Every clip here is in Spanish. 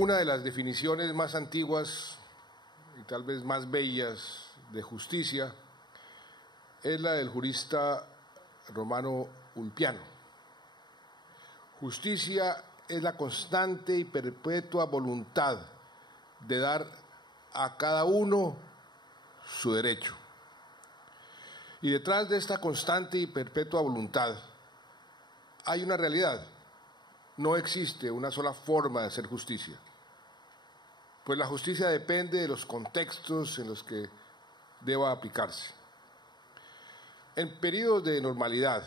Una de las definiciones más antiguas y tal vez más bellas de justicia es la del jurista romano Ulpiano. Justicia es la constante y perpetua voluntad de dar a cada uno su derecho. Y detrás de esta constante y perpetua voluntad hay una realidad. No existe una sola forma de hacer justicia, pues la justicia depende de los contextos en los que deba aplicarse. En periodos de normalidad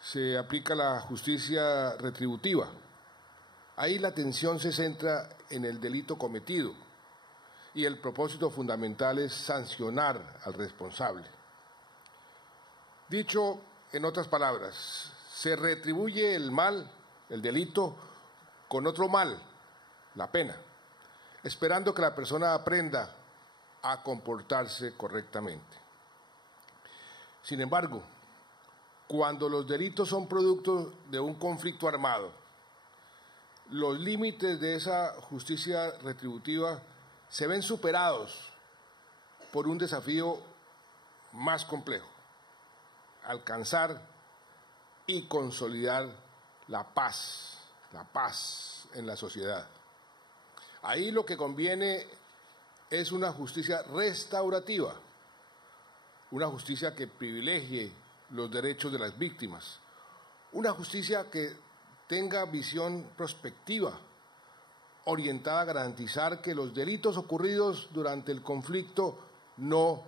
se aplica la justicia retributiva. Ahí la atención se centra en el delito cometido y el propósito fundamental es sancionar al responsable. Dicho en otras palabras, se retribuye el mal, el delito, con otro mal, la pena, esperando que la persona aprenda a comportarse correctamente. Sin embargo, cuando los delitos son producto de un conflicto armado, los límites de esa justicia retributiva se ven superados por un desafío más complejo: alcanzar y consolidar la paz en la sociedad. Ahí lo que conviene es una justicia restaurativa, una justicia que privilegie los derechos de las víctimas, una justicia que tenga visión prospectiva, orientada a garantizar que los delitos ocurridos durante el conflicto no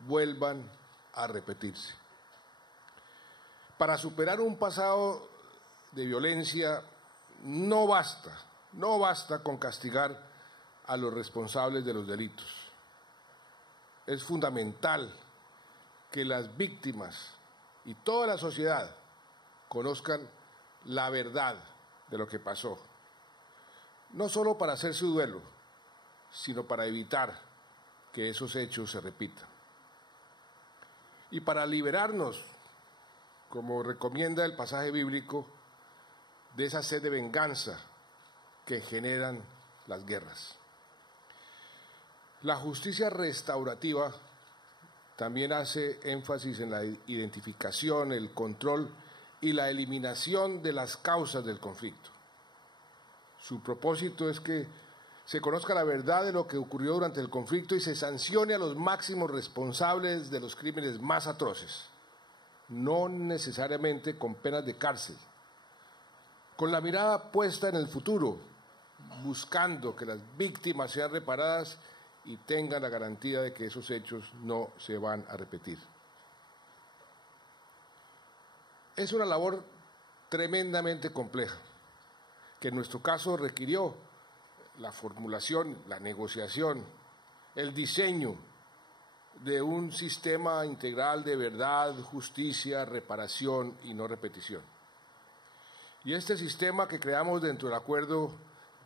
vuelvan a repetirse. Para superar un pasado de violencia no basta con castigar a los responsables de los delitos. Es fundamental que las víctimas y toda la sociedad conozcan la verdad de lo que pasó, no solo para hacer su duelo, sino para evitar que esos hechos se repitan. Y para liberarnos, como recomienda el pasaje bíblico, de esa sed de venganza que generan las guerras. La justicia restaurativa también hace énfasis en la identificación, el control y la eliminación de las causas del conflicto. Su propósito es que se conozca la verdad de lo que ocurrió durante el conflicto y se sancione a los máximos responsables de los crímenes más atroces, no necesariamente con penas de cárcel, con la mirada puesta en el futuro, buscando que las víctimas sean reparadas y tengan la garantía de que esos hechos no se van a repetir. Es una labor tremendamente compleja, que en nuestro caso requirió la formulación, la negociación, el diseño de un sistema integral de verdad, justicia, reparación y no repetición. Y este sistema que creamos dentro del acuerdo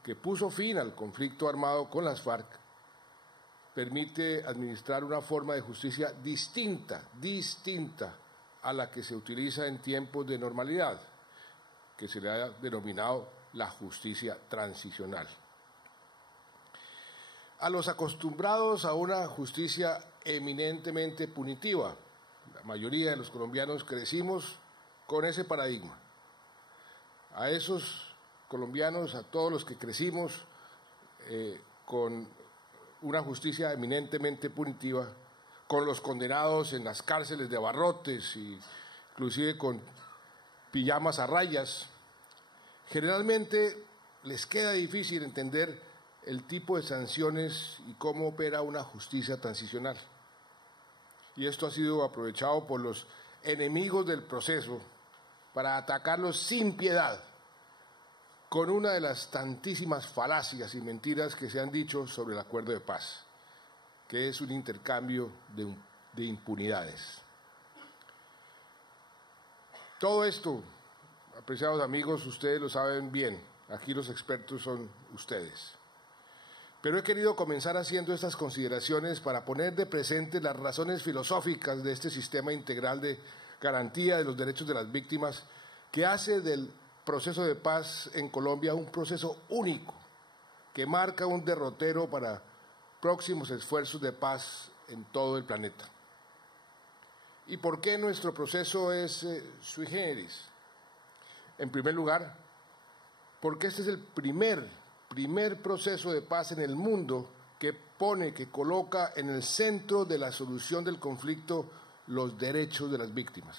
que puso fin al conflicto armado con las FARC permite administrar una forma de justicia distinta a la que se utiliza en tiempos de normalidad, que se le ha denominado la justicia transicional. A los acostumbrados a una justicia eminentemente punitiva, la mayoría de los colombianos crecimos con ese paradigma. A esos colombianos, a todos los que crecimos con una justicia eminentemente punitiva, con los condenados en las cárceles de abarrotes y inclusive con pijamas a rayas, generalmente les queda difícil entender el tipo de sanciones y cómo opera una justicia transicional. Y esto ha sido aprovechado por los enemigos del proceso para atacarlos sin piedad, con una de las tantísimas falacias y mentiras que se han dicho sobre el acuerdo de paz, que es un intercambio de impunidades. Todo esto, apreciados amigos, ustedes lo saben bien, aquí los expertos son ustedes. Pero he querido comenzar haciendo estas consideraciones para poner de presente las razones filosóficas de este sistema integral de garantía de los derechos de las víctimas que hace del proceso de paz en Colombia un proceso único, que marca un derrotero para próximos esfuerzos de paz en todo el planeta. ¿Y por qué nuestro proceso es sui generis? En primer lugar, porque este es el primer proceso de paz en el mundo que coloca en el centro de la solución del conflicto los derechos de las víctimas.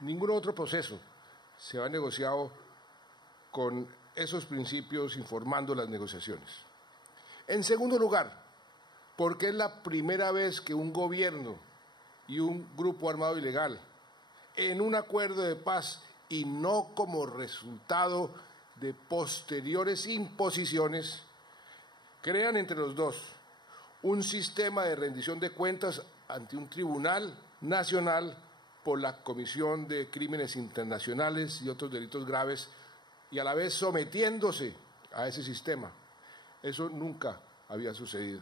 Ningún otro proceso se ha negociado con esos principios informando las negociaciones. En segundo lugar, porque es la primera vez que un gobierno y un grupo armado ilegal, en un acuerdo de paz y no como resultado de posteriores imposiciones, crean entre los dos un sistema de rendición de cuentas ante un tribunal nacional por la comisión de crímenes internacionales y otros delitos graves, y a la vez sometiéndose a ese sistema. Eso nunca había sucedido.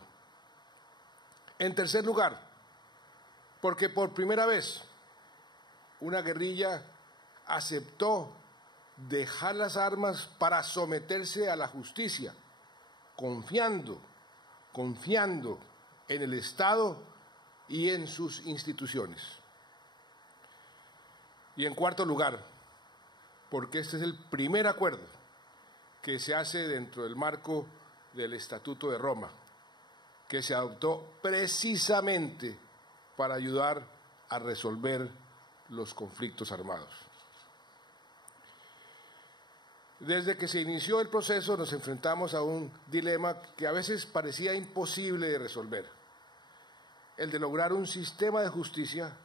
En tercer lugar, porque por primera vez una guerrilla aceptó dejar las armas para someterse a la justicia, confiando en el Estado y en sus instituciones. Y en cuarto lugar, porque este es el primer acuerdo que se hace dentro del marco del Estatuto de Roma, que se adoptó precisamente para ayudar a resolver los conflictos armados. Desde que se inició el proceso nos enfrentamos a un dilema que a veces parecía imposible de resolver, el de lograr un sistema de justicia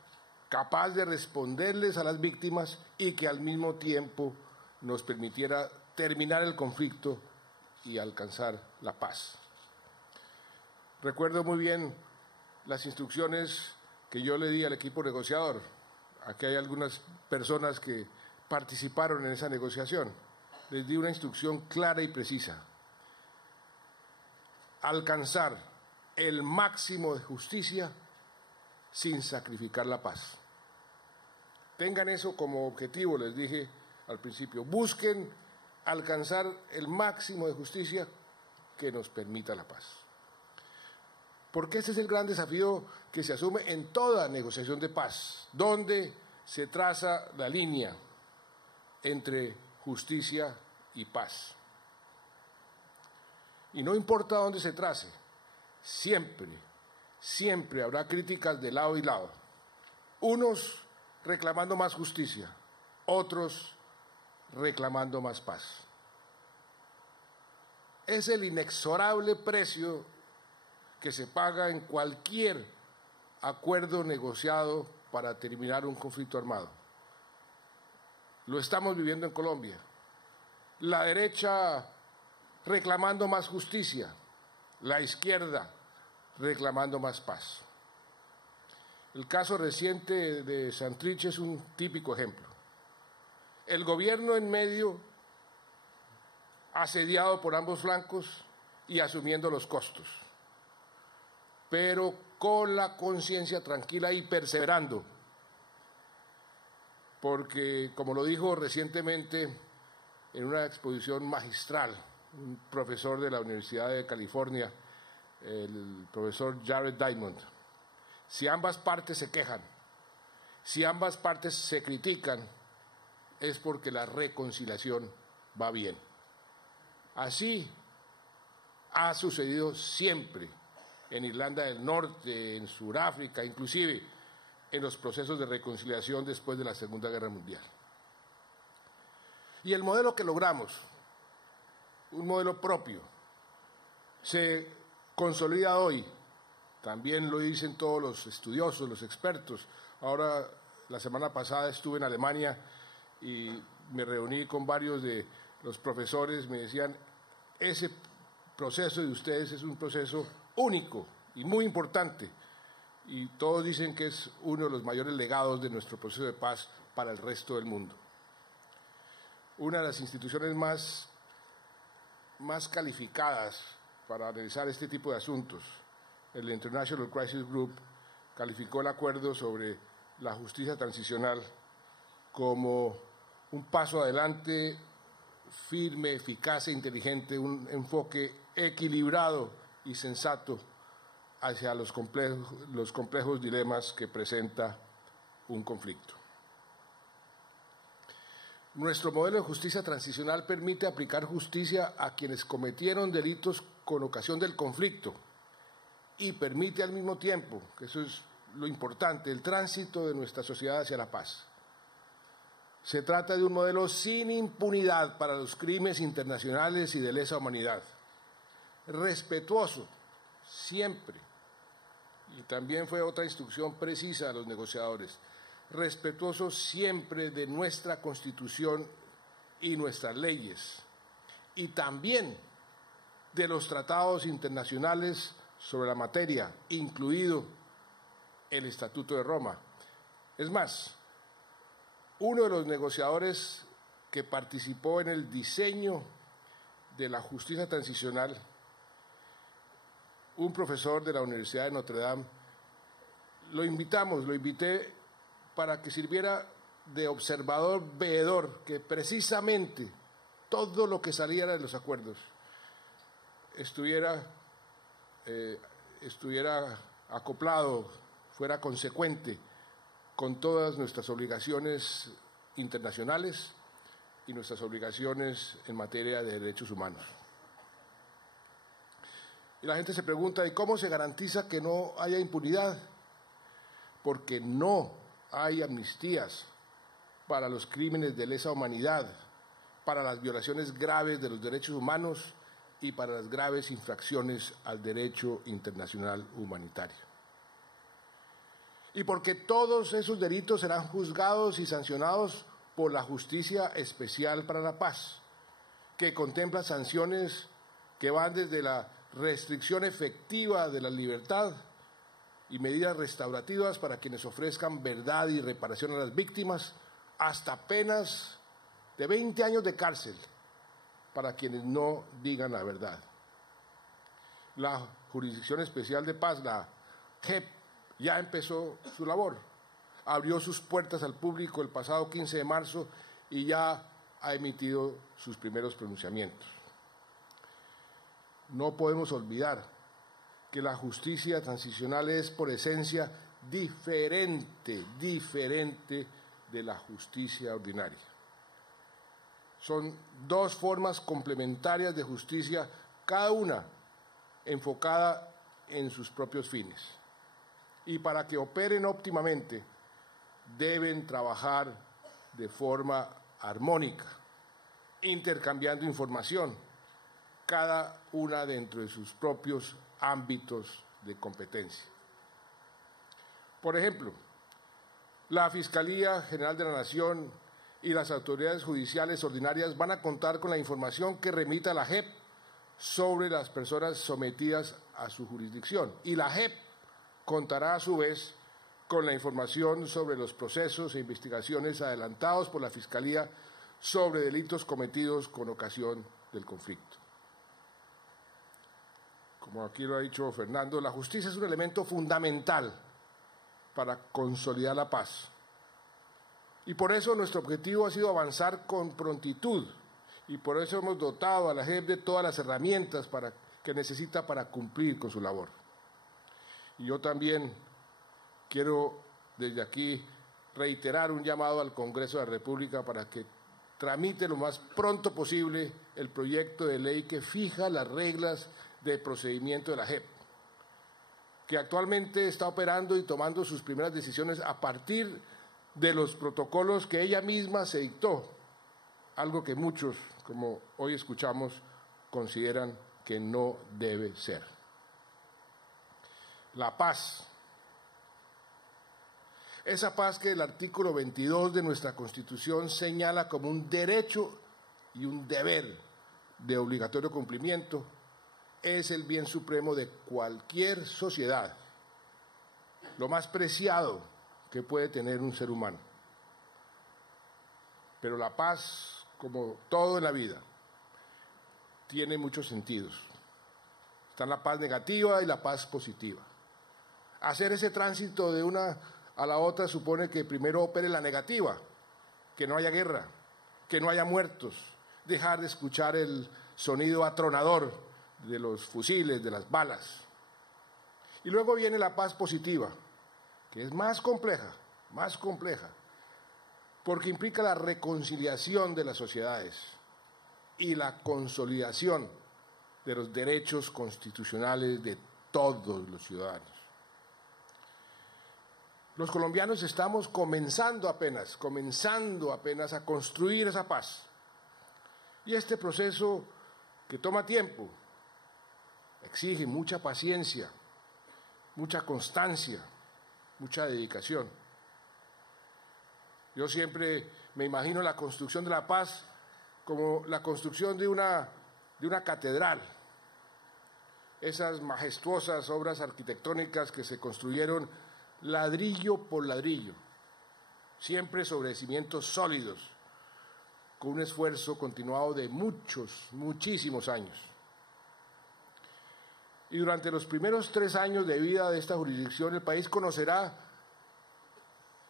capaz de responderles a las víctimas y que al mismo tiempo nos permitiera terminar el conflicto y alcanzar la paz. Recuerdo muy bien las instrucciones que yo le di al equipo negociador. Aquí hay algunas personas que participaron en esa negociación. Les di una instrucción clara y precisa: alcanzar el máximo de justicia sin sacrificar la paz. Tengan eso como objetivo, les dije al principio. Busquen alcanzar el máximo de justicia que nos permita la paz. Porque ese es el gran desafío que se asume en toda negociación de paz, donde se traza la línea entre justicia y paz. Y no importa dónde se trace, siempre habrá críticas de lado y lado. Unos reclamando más justicia, otros reclamando más paz. Es el inexorable precio que se paga en cualquier acuerdo negociado para terminar un conflicto armado. Lo estamos viviendo en Colombia. La derecha reclamando más justicia, la izquierda reclamando más paz. El caso reciente de Santrich es un típico ejemplo. El gobierno en medio, asediado por ambos flancos y asumiendo los costos, pero con la conciencia tranquila y perseverando, porque, como lo dijo recientemente en una exposición magistral un profesor de la Universidad de California, el profesor Jared Diamond, si ambas partes se quejan, si ambas partes se critican, es porque la reconciliación va bien. Así ha sucedido siempre en Irlanda del Norte, en Sudáfrica, inclusive en los procesos de reconciliación después de la Segunda Guerra Mundial. Y el modelo que logramos, un modelo propio, se consolida hoy. También lo dicen todos los estudiosos, los expertos. Ahora, la semana pasada estuve en Alemania y me reuní con varios de los profesores. Me decían, ese proceso de ustedes es un proceso único y muy importante. Y todos dicen que es uno de los mayores legados de nuestro proceso de paz para el resto del mundo. Una de las instituciones más calificadas para analizar este tipo de asuntos, el International Crisis Group, calificó el acuerdo sobre la justicia transicional como un paso adelante firme, eficaz e inteligente, un enfoque equilibrado y sensato hacia los complejos dilemas que presenta un conflicto. Nuestro modelo de justicia transicional permite aplicar justicia a quienes cometieron delitos con ocasión del conflicto y permite al mismo tiempo, que eso es lo importante, el tránsito de nuestra sociedad hacia la paz. Se trata de un modelo sin impunidad para los crímenes internacionales y de lesa humanidad, respetuoso siempre, y también fue otra instrucción precisa a los negociadores, respetuoso siempre de nuestra Constitución y nuestras leyes, y también de los tratados internacionales sobre la materia, incluido el Estatuto de Roma. Es más, uno de los negociadores que participó en el diseño de la justicia transicional, un profesor de la Universidad de Notre Dame, lo invité para que sirviera de observador veedor, que precisamente todo lo que saliera de los acuerdos estuviera acoplado, fuera consecuente con todas nuestras obligaciones internacionales y nuestras obligaciones en materia de derechos humanos. Y la gente se pregunta, ¿y cómo se garantiza que no haya impunidad? Porque no hay amnistías para los crímenes de lesa humanidad, para las violaciones graves de los derechos humanos y para las graves infracciones al derecho internacional humanitario. Y porque todos esos delitos serán juzgados y sancionados por la Justicia Especial para la Paz, que contempla sanciones que van desde la restricción efectiva de la libertad y medidas restaurativas para quienes ofrezcan verdad y reparación a las víctimas, hasta penas de 20 años de cárcel para quienes no digan la verdad. La Jurisdicción Especial de Paz, la JEP, ya empezó su labor. Abrió sus puertas al público el pasado 15 de marzo y ya ha emitido sus primeros pronunciamientos. No podemos olvidar que la justicia transicional es por esencia diferente de la justicia ordinaria. Son dos formas complementarias de justicia, cada una enfocada en sus propios fines. Y para que operen óptimamente, deben trabajar de forma armónica, intercambiando información, cada una dentro de sus propios ámbitos de competencia. Por ejemplo, la Fiscalía General de la Nación y las autoridades judiciales ordinarias van a contar con la información que remita la JEP sobre las personas sometidas a su jurisdicción. Y la JEP contará a su vez con la información sobre los procesos e investigaciones adelantados por la Fiscalía sobre delitos cometidos con ocasión del conflicto. Como aquí lo ha dicho Fernando, la justicia es un elemento fundamental para consolidar la paz. Y por eso nuestro objetivo ha sido avanzar con prontitud y por eso hemos dotado a la JEP de todas las herramientas que necesita para cumplir con su labor. Y yo también quiero desde aquí reiterar un llamado al Congreso de la República para que tramite lo más pronto posible el proyecto de ley que fija las reglas de procedimiento de la JEP, que actualmente está operando y tomando sus primeras decisiones a partir de los protocolos que ella misma se dictó, algo que muchos, como hoy escuchamos, consideran que no debe ser. La paz, esa paz que el artículo 22 de nuestra Constitución señala como un derecho y un deber de obligatorio cumplimiento, es el bien supremo de cualquier sociedad, lo más preciado que puede tener un ser humano. Pero la paz, como todo en la vida, tiene muchos sentidos. Está la paz negativa y la paz positiva. Hacer ese tránsito de una a la otra supone que primero opere la negativa, que no haya guerra, que no haya muertos, dejar de escuchar el sonido atronador de los fusiles, de las balas. Y luego viene la paz positiva, que es más compleja, porque implica la reconciliación de las sociedades y la consolidación de los derechos constitucionales de todos los ciudadanos. Los colombianos estamos comenzando apenas a construir esa paz. Y este proceso, que toma tiempo, exige mucha paciencia, mucha constancia, mucha dedicación. Yo siempre me imagino la construcción de la paz como la construcción de una catedral. Esas majestuosas obras arquitectónicas que se construyeron ladrillo por ladrillo, siempre sobre cimientos sólidos, con un esfuerzo continuado de muchísimos años. Y durante los primeros 3 años de vida de esta jurisdicción, el país conocerá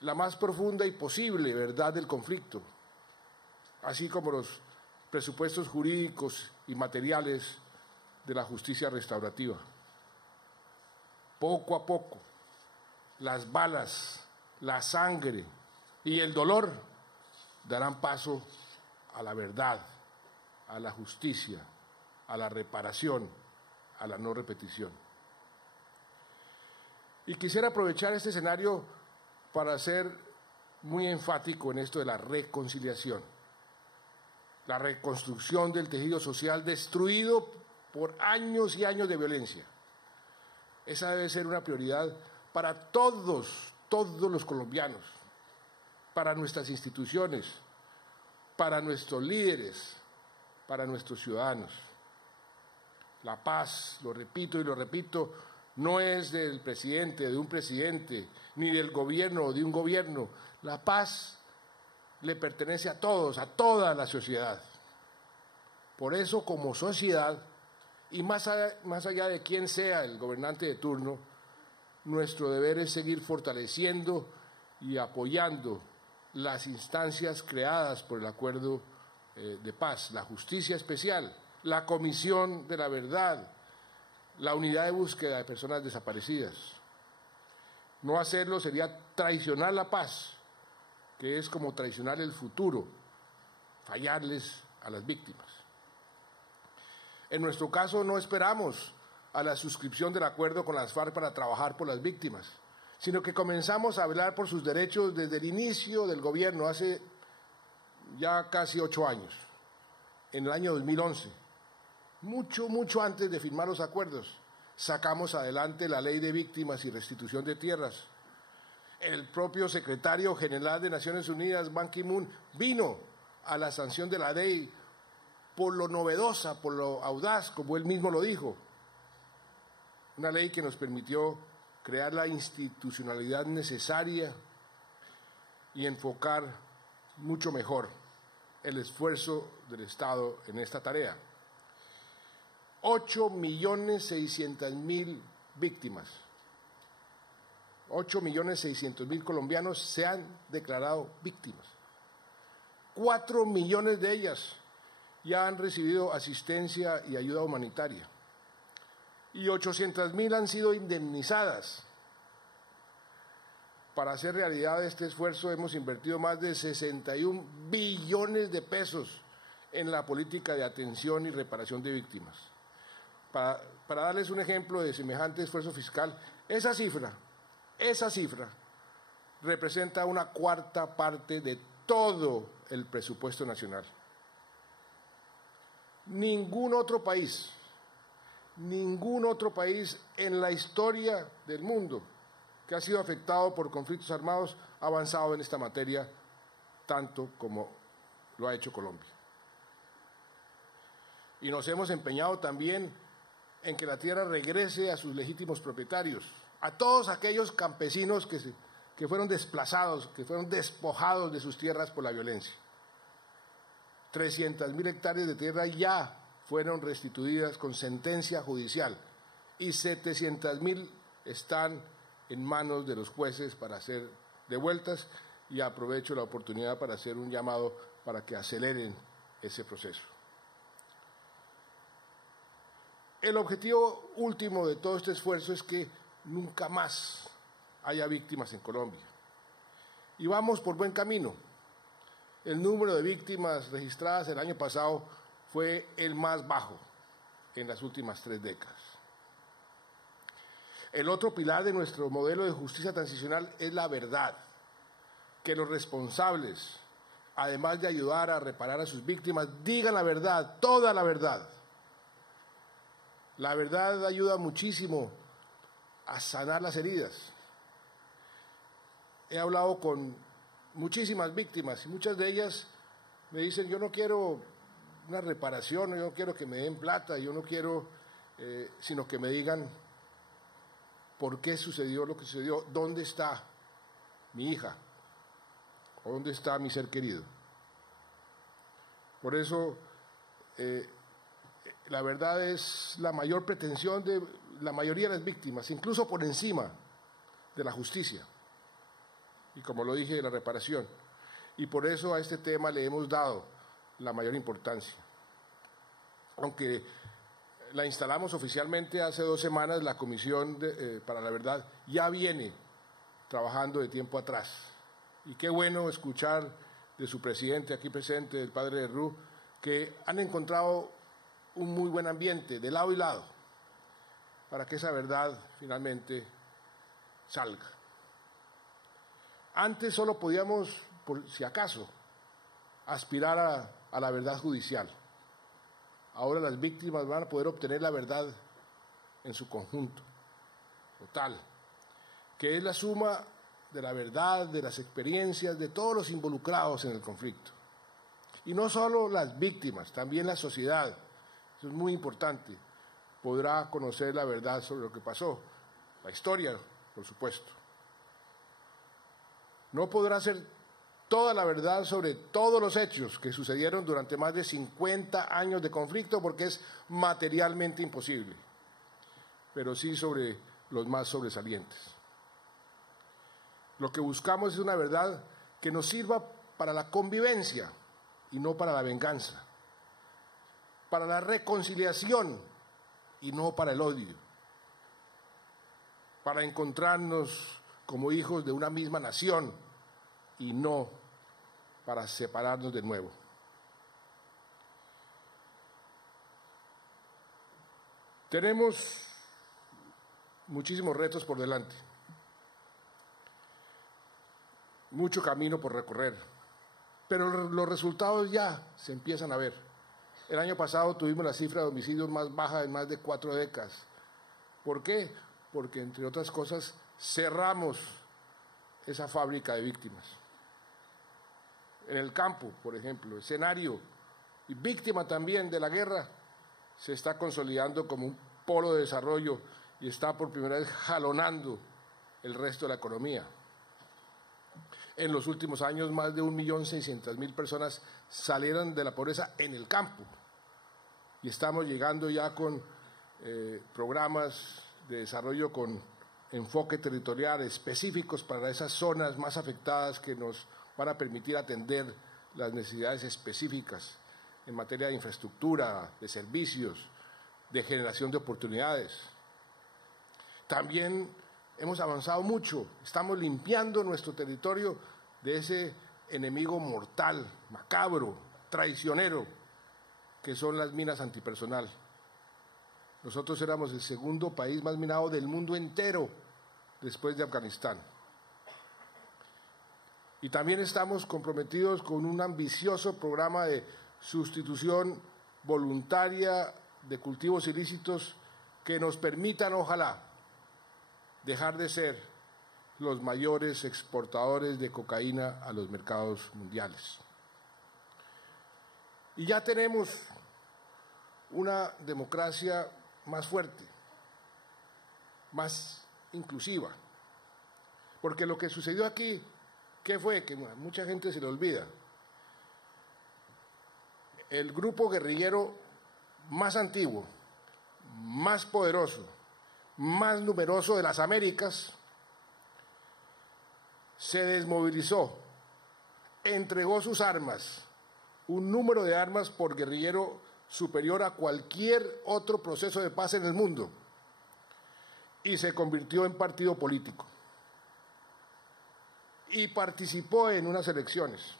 la más profunda y posible verdad del conflicto, así como los presupuestos jurídicos y materiales de la justicia restaurativa. Poco a poco, las balas, la sangre y el dolor darán paso a la verdad, a la justicia, a la reparación, a la no repetición. Y quisiera aprovechar este escenario para ser muy enfático en esto de la reconciliación, la reconstrucción del tejido social destruido por años y años de violencia. Esa debe ser una prioridad para todos los colombianos, para nuestras instituciones, para nuestros líderes, para nuestros ciudadanos. La paz, lo repito y lo repito, no es del presidente, de un presidente, ni del gobierno o de un gobierno. La paz le pertenece a todos, a toda la sociedad. Por eso, como sociedad, y más allá de quién sea el gobernante de turno, nuestro deber es seguir fortaleciendo y apoyando las instancias creadas por el acuerdo de paz, la justicia especial, la comisión de la verdad, la unidad de búsqueda de personas desaparecidas. No hacerlo sería traicionar la paz, que es como traicionar el futuro, fallarles a las víctimas. En nuestro caso no esperamos a la suscripción del acuerdo con las FARC para trabajar por las víctimas, sino que comenzamos a velar por sus derechos desde el inicio del gobierno, hace ya casi 8 años, en el año 2011. Mucho antes de firmar los acuerdos, sacamos adelante la Ley de Víctimas y Restitución de Tierras. El propio secretario general de Naciones Unidas, Ban Ki-moon, vino a la sanción de la ley por lo novedosa, por lo audaz, como él mismo lo dijo. Una ley que nos permitió crear la institucionalidad necesaria y enfocar mucho mejor el esfuerzo del Estado en esta tarea. 8.600.000 víctimas, 8.600.000 colombianos se han declarado víctimas. 4 millones de ellas ya han recibido asistencia y ayuda humanitaria. Y 800.000 han sido indemnizadas. Para hacer realidad este esfuerzo hemos invertido más de 61 billones de pesos en la política de atención y reparación de víctimas. Para darles un ejemplo de semejante esfuerzo fiscal, esa cifra representa una 1/4 parte de todo el presupuesto nacional. Ningún otro país en la historia del mundo que ha sido afectado por conflictos armados ha avanzado en esta materia tanto como lo ha hecho Colombia. Y nos hemos empeñado también en que la tierra regrese a sus legítimos propietarios, a todos aquellos campesinos que fueron desplazados, que fueron despojados de sus tierras por la violencia. 300.000 hectáreas de tierra ya fueron restituidas con sentencia judicial y 700.000 están en manos de los jueces para ser devueltas, y aprovecho la oportunidad para hacer un llamado para que aceleren ese proceso. El objetivo último de todo este esfuerzo es que nunca más haya víctimas en Colombia. Y vamos por buen camino. El número de víctimas registradas el año pasado fue el más bajo en las últimas 3 décadas. El otro pilar de nuestro modelo de justicia transicional es la verdad, que los responsables, además de ayudar a reparar a sus víctimas, digan la verdad, toda la verdad. La verdad ayuda muchísimo a sanar las heridas. He hablado con muchísimas víctimas y muchas de ellas me dicen: yo no quiero una reparación, yo no quiero que me den plata, yo no quiero, sino que me digan por qué sucedió lo que sucedió, dónde está mi hija, o dónde está mi ser querido. Por eso, la verdad es la mayor pretensión de la mayoría de las víctimas, incluso por encima de la justicia. Y como lo dije, de la reparación. Y por eso a este tema le hemos dado la mayor importancia. Aunque la instalamos oficialmente hace 2 semanas, la Comisión para la Verdad ya viene trabajando de tiempo atrás. Y qué bueno escuchar de su presidente aquí presente, el padre Herrú, que han encontrado un muy buen ambiente de lado y lado para que esa verdad finalmente salga. Antes solo podíamos, por si acaso, aspirar a la verdad judicial. Ahora las víctimas van a poder obtener la verdad en su conjunto, total, que es la suma de la verdad, de las experiencias, de todos los involucrados en el conflicto. Y no solo las víctimas, también la sociedad, eso es muy importante, podrá conocer la verdad sobre lo que pasó, la historia, por supuesto. No podrá ser toda la verdad sobre todos los hechos que sucedieron durante más de 50 años de conflicto, porque es materialmente imposible, pero sí sobre los más sobresalientes. Lo que buscamos es una verdad que nos sirva para la convivencia y no para la venganza, para la reconciliación y no para el odio, para encontrarnos como hijos de una misma nación y no para separarnos de nuevo. Tenemos muchísimos retos por delante, mucho camino por recorrer, pero los resultados ya se empiezan a ver. El año pasado tuvimos la cifra de homicidios más baja en más de 4 décadas. ¿Por qué? Porque, entre otras cosas, cerramos esa fábrica de víctimas. En el campo, por ejemplo, escenario y víctima también de la guerra, se está consolidando como un polo de desarrollo y está por primera vez jalonando el resto de la economía. En los últimos años, más de 1.600.000 personas salieron de la pobreza en el campo y estamos llegando ya con programas de desarrollo con enfoque territorial específicos para esas zonas más afectadas que nos van a permitir atender las necesidades específicas en materia de infraestructura, de servicios, de generación de oportunidades. También hemos avanzado mucho, estamos limpiando nuestro territorio de ese enemigo mortal, macabro, traicionero, que son las minas antipersonal. Nosotros éramos el segundo país más minado del mundo entero después de Afganistán. Y también estamos comprometidos con un ambicioso programa de sustitución voluntaria de cultivos ilícitos que nos permitan, ojalá, dejar de ser los mayores exportadores de cocaína a los mercados mundiales. Y ya tenemos una democracia más fuerte, más inclusiva, porque lo que sucedió aquí, ¿qué fue? Que a mucha gente se le olvida. El grupo guerrillero más antiguo, más poderoso, más numeroso de las Américas, se desmovilizó, entregó sus armas un número de armas por guerrillero superior a cualquier otro proceso de paz en el mundo y se convirtió en partido político. Y participó en unas elecciones.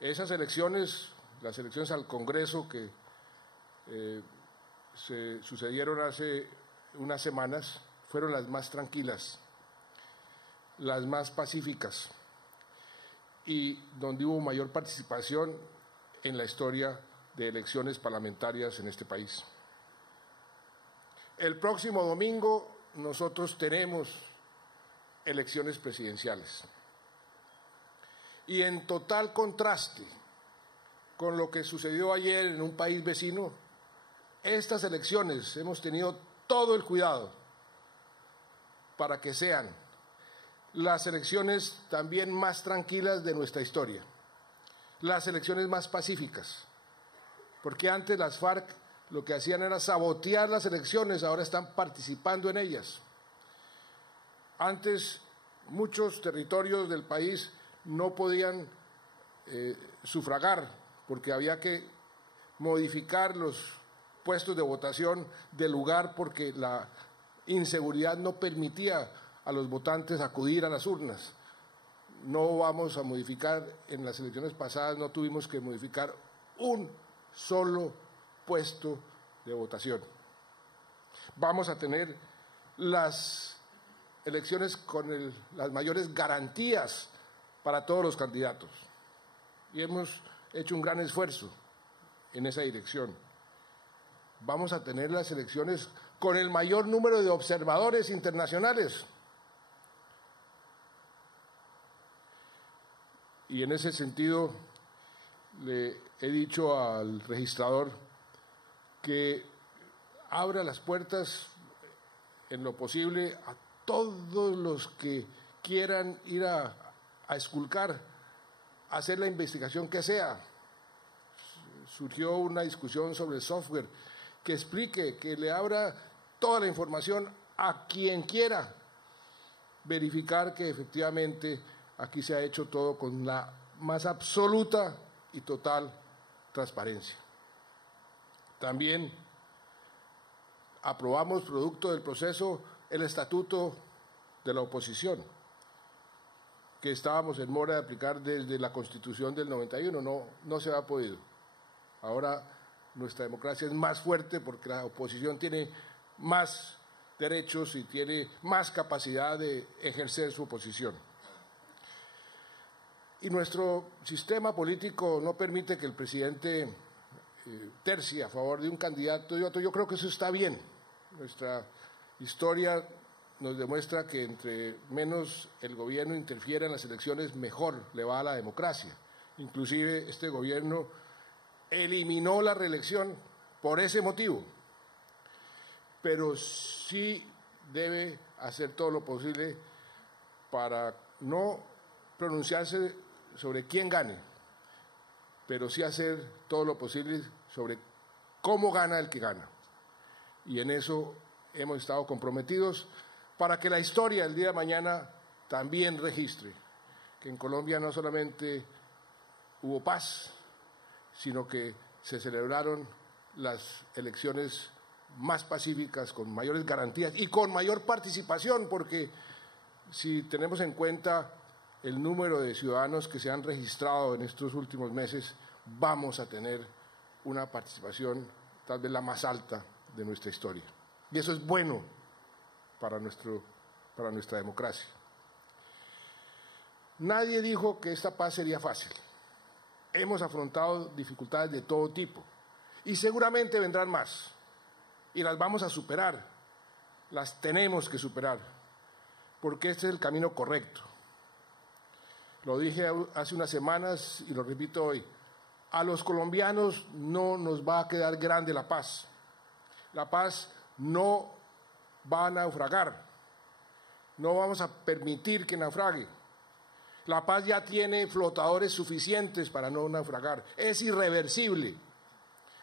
Esas elecciones, las elecciones al Congreso que se sucedieron hace unas semanas, fueron las más tranquilas, las más pacíficas y donde hubo mayor participación en la historia de elecciones parlamentarias en este país. El próximo domingo nosotros tenemos elecciones presidenciales. Y en total contraste con lo que sucedió ayer en un país vecino, estas elecciones hemos tenido todo el cuidado para que sean las elecciones también más tranquilas de nuestra historia, las elecciones más pacíficas, porque antes las FARC lo que hacían era sabotear las elecciones, ahora están participando en ellas. Antes muchos territorios del país no podían sufragar porque había que modificar los puestos de votación del lugar porque la inseguridad no permitía a los votantes acudir a las urnas. No vamos a modificar, en las elecciones pasadas no tuvimos que modificar un solo puesto de votación. Vamos a tener las elecciones con las mayores garantías para todos los candidatos y hemos hecho un gran esfuerzo en esa dirección. Vamos a tener las elecciones con el mayor número de observadores internacionales y en ese sentido le he dicho al registrador que abra las puertas en lo posible a todos los que quieran ir a esculcar, a hacer la investigación que sea. Surgió una discusión sobre el software, que explique, que le abra toda la información a quien quiera verificar que efectivamente aquí se ha hecho todo con la más absoluta y total transparencia. También aprobamos, producto del proceso, el estatuto de la oposición, que estábamos en mora de aplicar desde la Constitución del 91, no se ha podido. Ahora nuestra democracia es más fuerte porque la oposición tiene más derechos y tiene más capacidad de ejercer su oposición. Y nuestro sistema político no permite que el presidente tercie a favor de un candidato y otro. Yo creo que eso está bien. Nuestra historia nos demuestra que entre menos el gobierno interfiera en las elecciones, mejor le va a la democracia. Inclusive este gobierno eliminó la reelección por ese motivo, pero sí debe hacer todo lo posible para no pronunciarse sobre quién gane, pero sí hacer todo lo posible sobre cómo gana el que gana. Y en eso hemos estado comprometidos para que la historia el día de mañana también registre que en Colombia no solamente hubo paz, sino que se celebraron las elecciones más pacíficas, con mayores garantías y con mayor participación, porque si tenemos en cuenta el número de ciudadanos que se han registrado en estos últimos meses, vamos a tener una participación tal vez la más alta de nuestra historia. Y eso es bueno para nuestra democracia. Nadie dijo que esta paz sería fácil. Hemos afrontado dificultades de todo tipo y seguramente vendrán más y las vamos a superar, las tenemos que superar, porque este es el camino correcto. Lo dije hace unas semanas y lo repito hoy, a los colombianos no nos va a quedar grande la paz no va a naufragar, no vamos a permitir que naufrague. La paz ya tiene flotadores suficientes para no naufragar, es irreversible.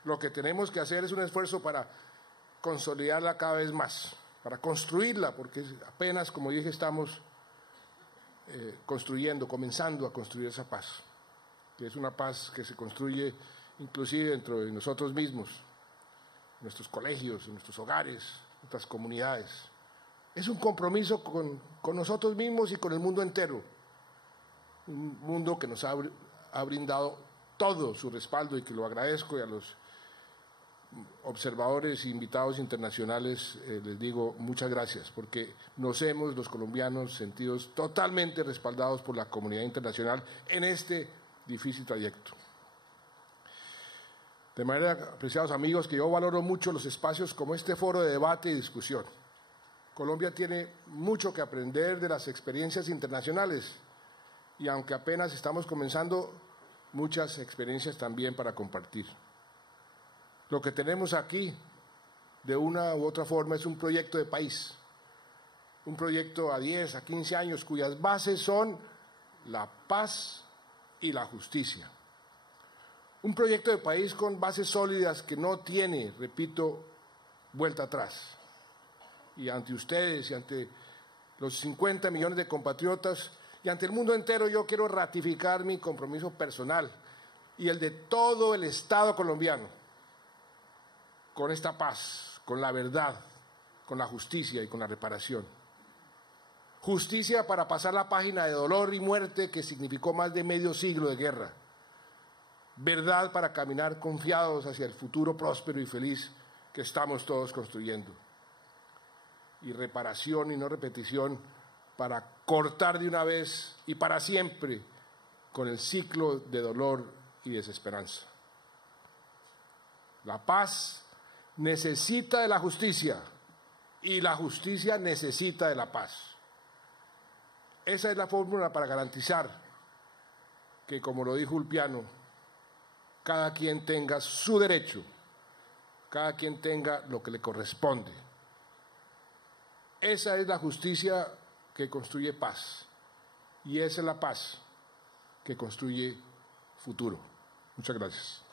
Lo que tenemos que hacer es un esfuerzo para consolidarla cada vez más, para construirla, porque apenas, como dije, estamos comenzando a construir esa paz. que es una paz que se construye inclusive dentro de nosotros mismos, en nuestros colegios, en nuestros hogares, en nuestras comunidades. Es un compromiso con nosotros mismos y con el mundo entero, un mundo que nos ha brindado todo su respaldo y que lo agradezco, y a los observadores e invitados internacionales les digo muchas gracias, porque nos hemos, los colombianos, sentidos totalmente respaldados por la comunidad internacional en este difícil trayecto. De manera, apreciados amigos, que yo valoro mucho los espacios como este foro de debate y discusión. Colombia tiene mucho que aprender de las experiencias internacionales y aunque apenas estamos comenzando, muchas experiencias también para compartir. Lo que tenemos aquí, de una u otra forma, es un proyecto de país, un proyecto a 10, a 15 años, cuyas bases son la paz y la justicia. Un proyecto de país con bases sólidas que no tiene, repito, vuelta atrás. Y ante ustedes y ante los 50 millones de compatriotas y ante el mundo entero, yo quiero ratificar mi compromiso personal y el de todo el Estado colombiano con esta paz, con la verdad, con la justicia y con la reparación. Justicia para pasar la página de dolor y muerte que significó más de medio siglo de guerra. Verdad para caminar confiados hacia el futuro próspero y feliz que estamos todos construyendo. Y reparación y no repetición para cortar de una vez y para siempre con el ciclo de dolor y desesperanza. La paz necesita de la justicia y la justicia necesita de la paz. Esa es la fórmula para garantizar que, como lo dijo Ulpiano, cada quien tenga su derecho, cada quien tenga lo que le corresponde. Esa es la justicia que construye paz y esa es la paz que construye futuro. Muchas gracias.